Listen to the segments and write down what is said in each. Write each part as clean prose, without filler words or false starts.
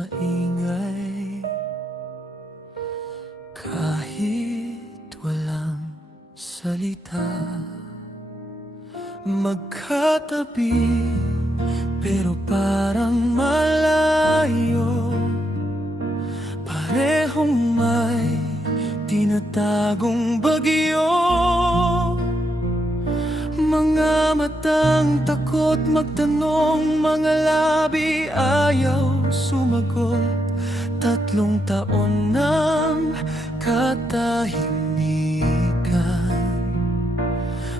maingay, kahit walang salita. Magkatabi pero parang malayo, parehong may tinatagong bagyo. Mga matang takot magtanong, mga labi ayaw sumagot. 3 taon ng katahimikan,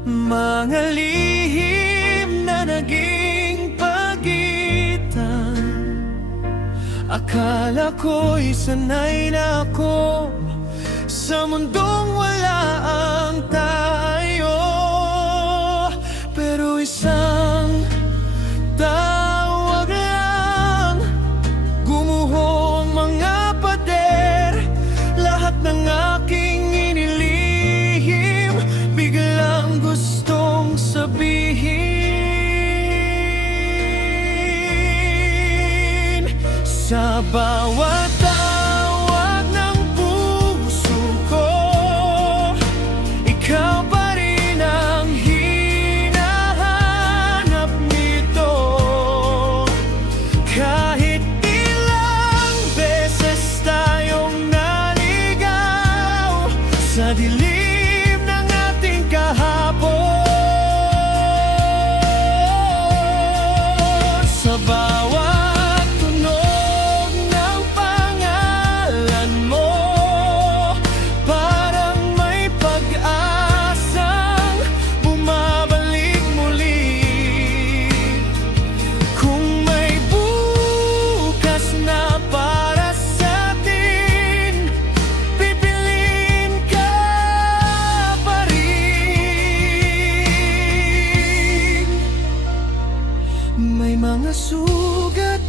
mga lihim na naging pagitan. Akala ko'y sanay na ako sa mundong wala ang tayo, pero isang tawag lang, gumuho ang mga pader. Lahat ng aking inilihim, biglang gustong sabihin. Sa bawat tawag ng puso ko, ikaw pa rin ang hinahanap nito. Kahit ilang beses tayong naligaw sa dilim ng ating kahapon, sa bawat tunog ng pangalan mo, parang may pag-asang bumabalik muli. Kung may bukas na para sa atin, pipiliin ka pa rin. May mga sugat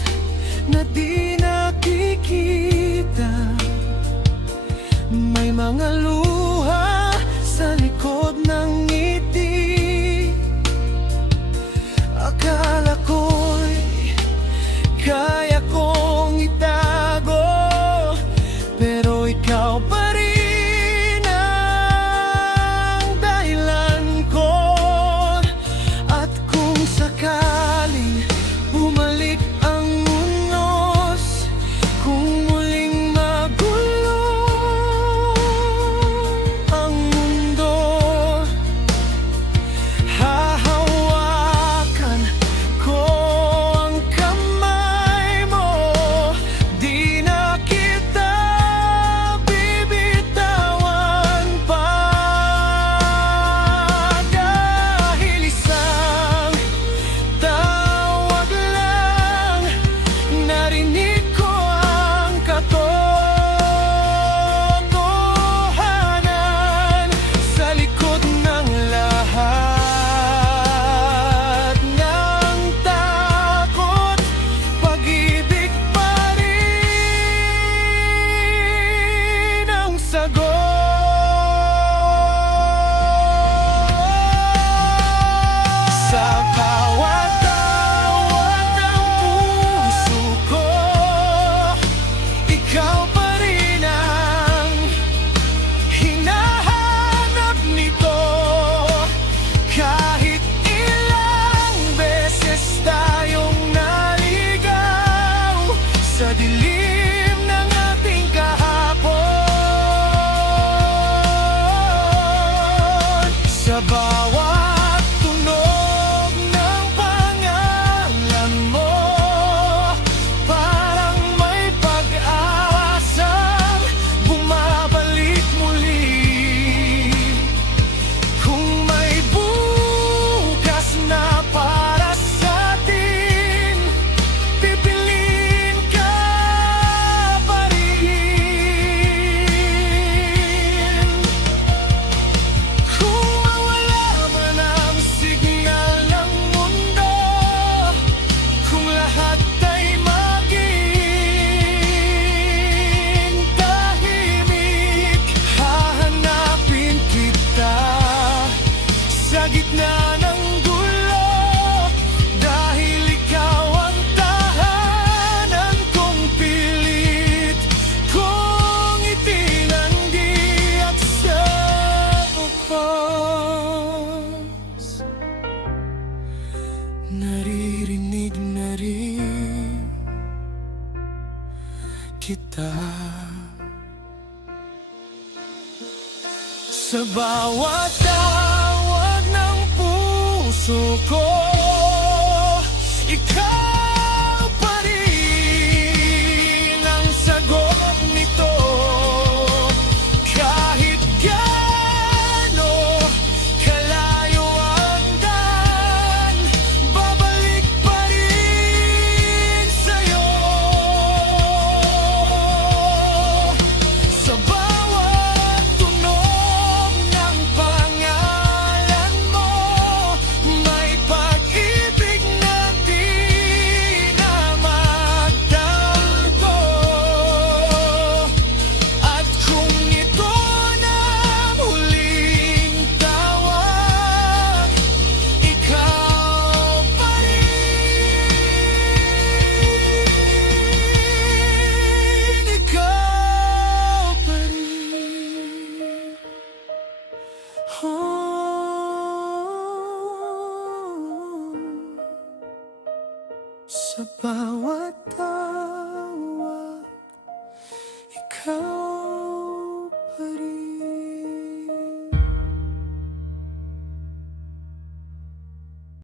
na di nakikita, may mga luha sa likod ng ngiti. Akala ko'y kaya kong itago, pero ikaw pa rin ang dahilan ko. At kung sakaling bumalik ang unos, kung muling magulo ang mundo, hahawakan ko ang kamay mo. Di na kita bibitawan pa, dahil isang tawag lang, narinig ko ang katotohanan. Sa likod ng lahat ng takot, pag-ibig pa rin ang sagot. Sa bawat tawag ng puso ko, ikaw pa rin ang hinahanap nito. Kahit ilang beses tayong naligaw sa dilim ng ating kahapon, sa bawat tunog ng pangalan mo, parang may pag-asang bumabalik muli. Kung may bukas na para sa atin, pipiliin ka pa rin. Kung mawala kita. Sa bawat tawag ng puso ko, ikaw pa rin ang sagot nito. Kahit gaano kalayo ang daan, babalik pa rin sa'yo. Sa bawat tunog ng pangalan mo, may pag-ibig na di na magdamgo. At kung ito na ang huling tawag, ikaw pa rin, ikaw pa rin. Sa bawat